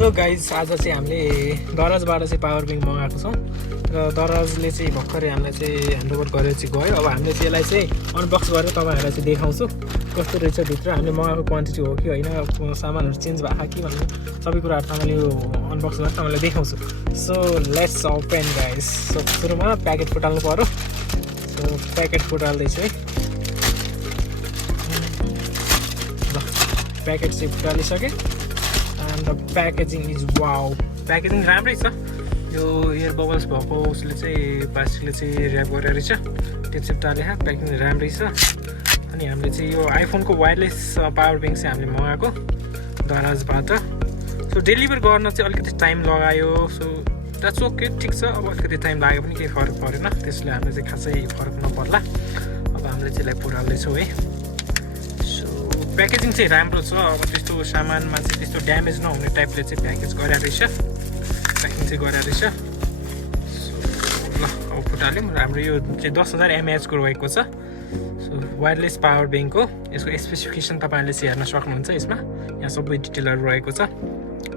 So guys आज चाहिँ हामीले दराजबाट चाहिँ पावर ब्याङ्क मगाएको छौँ र दराजले चाहिँ भर्खरै हामीलाई चाहिँ ह्यान्डओभर गरेर चाहिँ गयो। अब हामीले चाहिँ यसलाई चाहिँ अनबक्स गरेर तपाईँहरूलाई चाहिँ देखाउँछु कस्तो रहेछ भित्र, हामीले मगाएको क्वान्टिटी हो कि होइन, सामानहरू चेन्ज भएको कि भन्ने सबै कुराहरू तपाईँले यो अनबक्स गरेर तपाईँलाई देखाउँछु। So let's open guys. So सुरुमा प्याकेट फुटाल्नु पऱ्यो। सो प्याकेट फुटाल्दैछु है। ल प्याकेट चाहिँ फुटालिसकेँ। And the packaging is wow. Packaging राम्रै छ। यो एयर बबल्स भएको उसले चाहिँ प्लास्टिकले चाहिँ ऱ्याप गरेर रहेछ, त्यो चिप्टाले प्याकिङ राम्रै छ। अनि हामीले चाहिँ यो आइफोनको वायरलेस पावर ब्याङ्क चाहिँ हामीले मगाएको दराजबाट। सो डेलिभर गर्न चाहिँ अलिकति टाइम लगायो। सो द्याट्स ओके, ठिक छ। अब अलिकति टाइम लाग्यो पनि केही फरक परेन, त्यसले हामीलाई चाहिँ खासै फरक नपर्ला। अब हामीले चाहिँ यसलाई पुऱ्याउँदैछौँ है। प्याकेजिङ चाहिँ राम्रो छ। अब त्यस्तो सामानमा चाहिँ त्यस्तो ड्यामेज नहुने टाइपले चाहिँ प्याकेज गरेर रहेछ, प्याकिङ चाहिँ गरेर रहेछ। ल अब फुटाल्यौँ। हाम्रो यो चाहिँ 10,000 mAhको रहेको छ। सो वायरलेस पावर ब्याङ्क हो। यसको स्पेसिफिकेसन तपाईँहरूले चाहिँ हेर्न सक्नुहुन्छ। यसमा यहाँ सबै डिटेलहरू रहेको छ।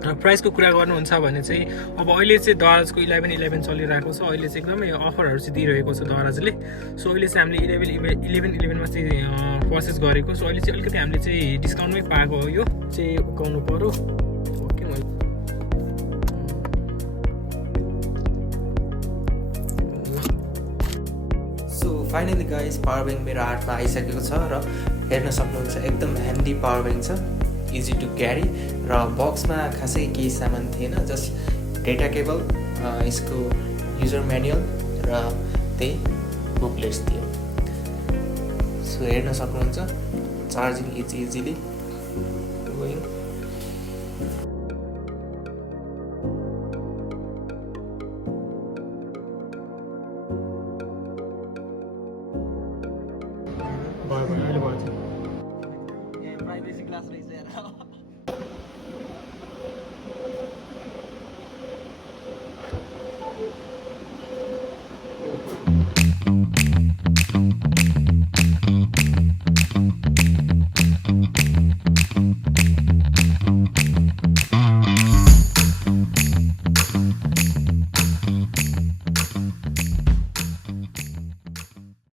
प्राइसको कुरा गर्नुहुन्छ भने चाहिँ अब अहिले चाहिँ दराजको 11 चलिरहेको छ। अहिले चाहिँ एकदमै अफरहरू चाहिँ दिइरहेको छ दराजले। सो अहिले चाहिँ हामीले 11 चाहिँ पर्चेस गरेको। सो अहिले चाहिँ अलिकति हामीले चाहिँ डिस्काउन्टमै पाएको हो। यो चाहिँ उकाउनु पऱ्यो। ओके मैले so finally guys power bank मेरो हातमा आइसकेको छ र हेर्न सक्नुहुन्छ एकदम ह्यान्डी पावर ब्याङ्क छ, इजी टु क्यारी। र बक्समा खासै केही सामान थिएन, जस्ट डेटा केबल, यसको युजर म्यानुअल र त्यही बुकलेट्स थियो। सो हेर्न सक्नुहुन्छ चार्जिङ इज इजिली गोइङ। भयो अहिले भयो। प्राइभेसी क्लास रहेछ यार।